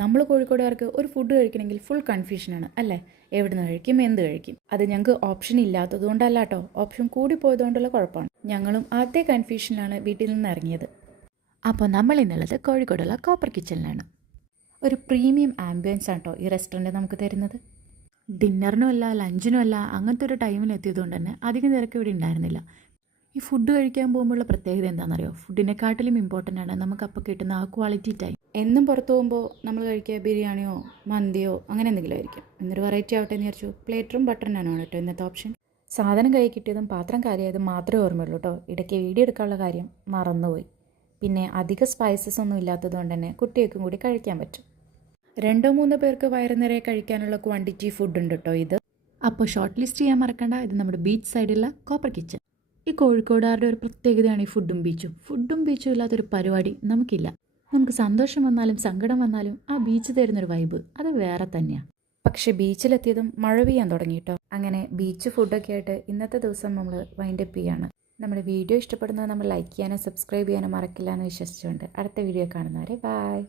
നമ്മൾ കോഴിക്കോടുകാർക്ക് ഒരു ഫുഡ് കഴിക്കണമെങ്കിൽ ഫുൾ കൺഫ്യൂഷനാണ് അല്ലേ? എവിടെ നിന്ന് കഴിക്കും, എന്ത് കഴിക്കും? അത് ഞങ്ങൾക്ക് ഓപ്ഷൻ ഇല്ലാത്തതുകൊണ്ടല്ല കേട്ടോ, ഓപ്ഷൻ കൂടി പോയതുകൊണ്ടുള്ള കുഴപ്പമാണ്. ഞങ്ങളും അതേ കൺഫ്യൂഷനിലാണ് വീട്ടിൽ നിന്ന് ഇറങ്ങിയത്. അപ്പോൾ നമ്മൾ ഇന്നുള്ളത് കോഴിക്കോടുള്ള കോപ്പർ കിച്ചണിലാണ്. ഒരു പ്രീമിയം ആംബിയൻസ് ആണ് കേട്ടോ ഈ റെസ്റ്റോറൻറ്റ് നമുക്ക് തരുന്നത്. ഡിന്നറിനും അല്ല ലഞ്ചിനും അല്ല അങ്ങനത്തെ ഒരു ടൈമിൽ എത്തിയതുകൊണ്ട് തന്നെ അധികം തിരക്ക് ഇവിടെ ഉണ്ടായിരുന്നില്ല. ഈ ഫുഡ് കഴിക്കാൻ പോകുമ്പോഴുള്ള പ്രത്യേകത എന്താണെന്നറിയോ? ഫുഡിനെക്കാട്ടിലും ഇമ്പോർട്ടൻ്റ് ആണ് നമുക്കപ്പോൾ കിട്ടുന്ന ആ ക്വാളിറ്റി ടൈം. എന്നും പുറത്ത് പോകുമ്പോൾ നമ്മൾ കഴിക്കുക ബിരിയാണിയോ മന്തിയോ അങ്ങനെ എന്തെങ്കിലും ആയിരിക്കും. എന്നൊരു വെറൈറ്റി ആവട്ടെ എന്ന് വിചാരിച്ചു പ്ലേറ്ററും ബട്ടർ നാനാണ് കേട്ടോ ഇന്നത്തെ ഓപ്ഷൻ. സാധനം കൈ കിട്ടിയതും പാത്രം കാലിയായതും മാത്രമേ ഓർമ്മയുള്ളൂ കേട്ടോ. ഇടയ്ക്ക് വീഡിയോ എടുക്കാനുള്ള കാര്യം മറന്നുപോയി. പിന്നെ അധിക സ്പൈസസ് ഒന്നും ഇല്ലാത്തത് കൊണ്ട് തന്നെ കുട്ടികൾക്കും കൂടി കഴിക്കാൻ പറ്റും. 2-3 പേർക്ക് വയറ് നിറയെ കഴിക്കാനുള്ള ക്വാണ്ടിറ്റി ഫുഡ് ഉണ്ട് കേട്ടോ ഇത്. അപ്പോൾ ഷോർട്ട് ലിസ്റ്റ് ചെയ്യാൻ മറക്കണ്ട. ഇത് നമ്മുടെ ബീച്ച് സൈഡിലുള്ള കോപ്പർ കിച്ചൺ. ഈ കോഴിക്കോടുകാരുടെ ഒരു പ്രത്യേകതയാണ് ഈ ഫുഡും ബീച്ചും ഇല്ലാത്തൊരു പരിപാടി നമുക്കില്ല. നമുക്ക് സന്തോഷം വന്നാലും സങ്കടം വന്നാലും ആ ബീച്ച് തരുന്നൊരു വൈബ് അത് വേറെ തന്നെയാണ്. പക്ഷേ ബീച്ചിലെത്തിയതും മഴ പെയ്യാൻ തുടങ്ങി കേട്ടോ. അങ്ങനെ ബീച്ച് ഫുഡൊക്കെ ആയിട്ട് ഇന്നത്തെ ദിവസം നമ്മൾ വൈൻഡപ്പ് ചെയ്യാണ്. നമ്മുടെ വീഡിയോ ഇഷ്ടപ്പെടുന്നത് നമ്മൾ ലൈക്ക് ചെയ്യാനും സബ്സ്ക്രൈബ് ചെയ്യാനും മറക്കില്ല എന്ന് വിശ്വസിച്ചുകൊണ്ട് അടുത്ത വീഡിയോ കാണുന്നവരെ ബൈ.